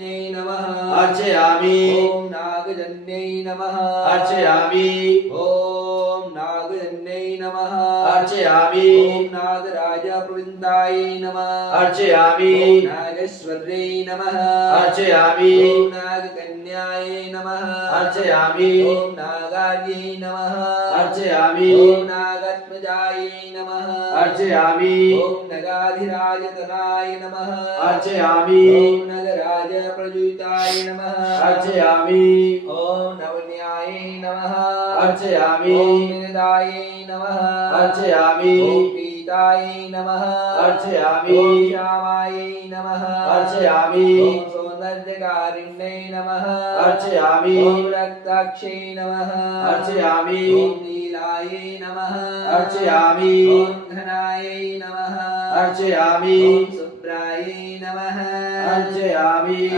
नागजन्यै नमः अर्चयामि ॐ नागजन्यै नमः अर्चयामि ॐ नागजन्यै नमः अर्चयामि ॐ नागराज प्रविन्दाय नमः अर्चयामि ॐ नागेश्वर्यै नमः अर्चयामि ॐ नागकन्याय नमः अर्चयामि ॐ नागार्यै नमः अर्चयामि ॐ नागात्मजाय नमः अर्चयामि ॐ नगाधिराजतनाय नमः अर्चयामि ॐ नगराज प्रयुताय नमः अर्चयामि ॐ नवन्याय नमः अर्चयामि ॐ निरदाय नमः अर्चयामि ॐ पीताय नमः अर्चयामि ॐ श्यामाय नमः अर्चयामि ॐ सौन्दर्यकारिण्यै नमः अर्चयामि ॐ रक्ताक्षै नमः अर्चयामि ॐ नीलाय नमः अर्चयामि ॐ घनाय नमः अर्चयामि ॐ शुभ्राय नमः अर्चयामि